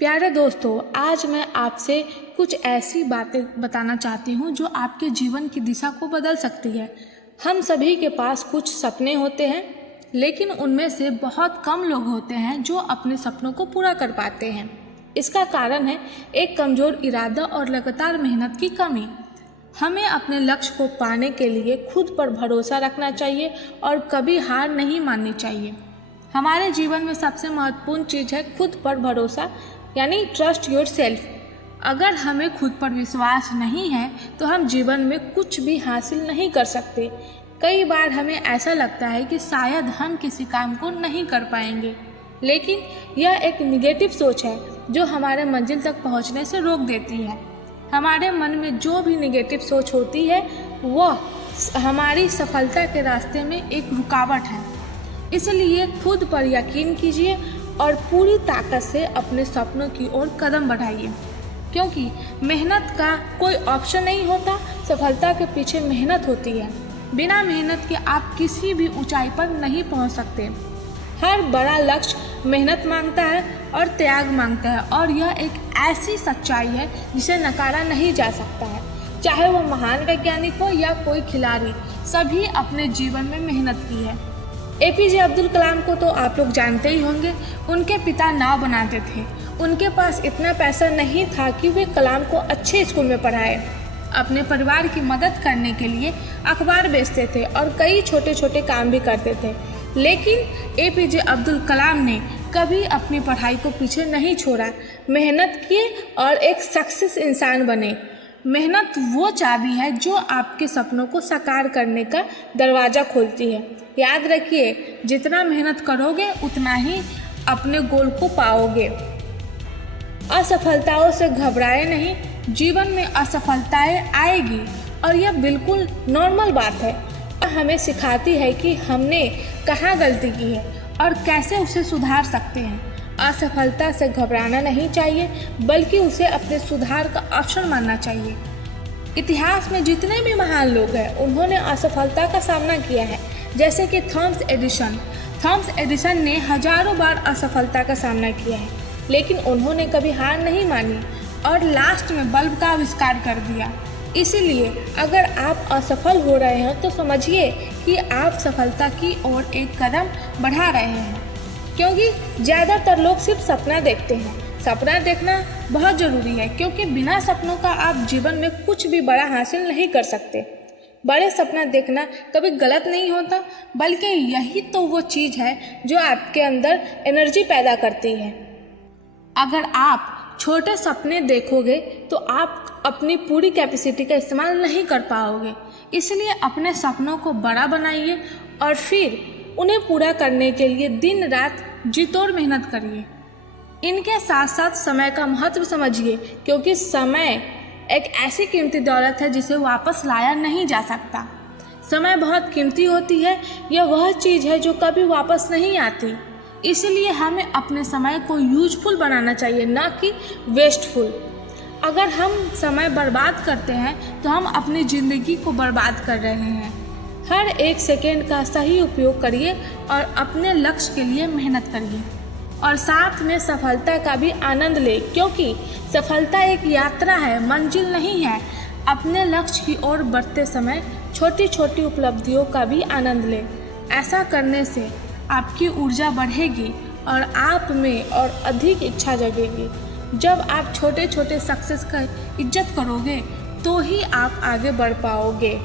प्यारे दोस्तों, आज मैं आपसे कुछ ऐसी बातें बताना चाहती हूँ जो आपके जीवन की दिशा को बदल सकती है। हम सभी के पास कुछ सपने होते हैं, लेकिन उनमें से बहुत कम लोग होते हैं जो अपने सपनों को पूरा कर पाते हैं। इसका कारण है एक कमज़ोर इरादा और लगातार मेहनत की कमी। हमें अपने लक्ष्य को पाने के लिए खुद पर भरोसा रखना चाहिए और कभी हार नहीं माननी चाहिए। हमारे जीवन में सबसे महत्वपूर्ण चीज़ है खुद पर भरोसा, यानी ट्रस्ट योर सेल्फ। अगर हमें खुद पर विश्वास नहीं है तो हम जीवन में कुछ भी हासिल नहीं कर सकते। कई बार हमें ऐसा लगता है कि शायद हम किसी काम को नहीं कर पाएंगे, लेकिन यह एक निगेटिव सोच है जो हमारे मंजिल तक पहुंचने से रोक देती है। हमारे मन में जो भी निगेटिव सोच होती है वह हमारी सफलता के रास्ते में एक रुकावट है। इसलिए खुद पर यकीन कीजिए और पूरी ताकत से अपने सपनों की ओर कदम बढ़ाइए, क्योंकि मेहनत का कोई ऑप्शन नहीं होता। सफलता के पीछे मेहनत होती है। बिना मेहनत के आप किसी भी ऊंचाई पर नहीं पहुंच सकते। हर बड़ा लक्ष्य मेहनत मांगता है और त्याग मांगता है, और यह एक ऐसी सच्चाई है जिसे नकारा नहीं जा सकता है। चाहे वह महान वैज्ञानिक हो या कोई खिलाड़ी, सभी अपने जीवन में मेहनत की है। एपीजे अब्दुल कलाम को तो आप लोग जानते ही होंगे। उनके पिता नाव बनाते थे। उनके पास इतना पैसा नहीं था कि वे कलाम को अच्छे स्कूल में पढ़ाए। अपने परिवार की मदद करने के लिए अखबार बेचते थे और कई छोटे छोटे काम भी करते थे, लेकिन एपीजे अब्दुल कलाम ने कभी अपनी पढ़ाई को पीछे नहीं छोड़ा। मेहनत किए और एक सक्सेस इंसान बने। मेहनत वो चाबी है जो आपके सपनों को साकार करने का दरवाज़ा खोलती है। याद रखिए, जितना मेहनत करोगे उतना ही अपने गोल को पाओगे। असफलताओं से घबराए नहीं। जीवन में असफलताएं आएगी और यह बिल्कुल नॉर्मल बात है। हमें सिखाती है कि हमने कहाँ गलती की है और कैसे उसे सुधार सकते हैं। असफलता से घबराना नहीं चाहिए, बल्कि उसे अपने सुधार का ऑप्शन मानना चाहिए। इतिहास में जितने भी महान लोग हैं, उन्होंने असफलता का सामना किया है, जैसे कि थॉमस एडिसन ने हजारों बार असफलता का सामना किया है, लेकिन उन्होंने कभी हार नहीं मानी और लास्ट में बल्ब का आविष्कार कर दिया। इसीलिए अगर आप असफल हो रहे हैं तो समझिए कि आप सफलता की ओर एक कदम बढ़ा रहे हैं, क्योंकि ज़्यादातर लोग सिर्फ सपना देखते हैं। सपना देखना बहुत ज़रूरी है, क्योंकि बिना सपनों का आप जीवन में कुछ भी बड़ा हासिल नहीं कर सकते। बड़े सपना देखना कभी गलत नहीं होता, बल्कि यही तो वो चीज़ है जो आपके अंदर एनर्जी पैदा करती है। अगर आप छोटे सपने देखोगे तो आप अपनी पूरी कैपेसिटी का इस्तेमाल नहीं कर पाओगे। इसलिए अपने सपनों को बड़ा बनाइए और फिर उन्हें पूरा करने के लिए दिन रात जी तोड़ मेहनत करिए। इनके साथ साथ समय का महत्व समझिए, क्योंकि समय एक ऐसी कीमती दौलत है जिसे वापस लाया नहीं जा सकता। समय बहुत कीमती होती है। यह वह चीज़ है जो कभी वापस नहीं आती। इसलिए हमें अपने समय को यूजफुल बनाना चाहिए, ना कि वेस्टफुल। अगर हम समय बर्बाद करते हैं तो हम अपनी ज़िंदगी को बर्बाद कर रहे हैं। हर एक सेकेंड का सही उपयोग करिए और अपने लक्ष्य के लिए मेहनत करिए, और साथ में सफलता का भी आनंद ले, क्योंकि सफलता एक यात्रा है, मंजिल नहीं है। अपने लक्ष्य की ओर बढ़ते समय छोटी छोटी उपलब्धियों का भी आनंद ले। ऐसा करने से आपकी ऊर्जा बढ़ेगी और आप में और अधिक इच्छा जगेगी। जब आप छोटे छोटे सक्सेस का इज्जत करोगे तो ही आप आगे बढ़ पाओगे।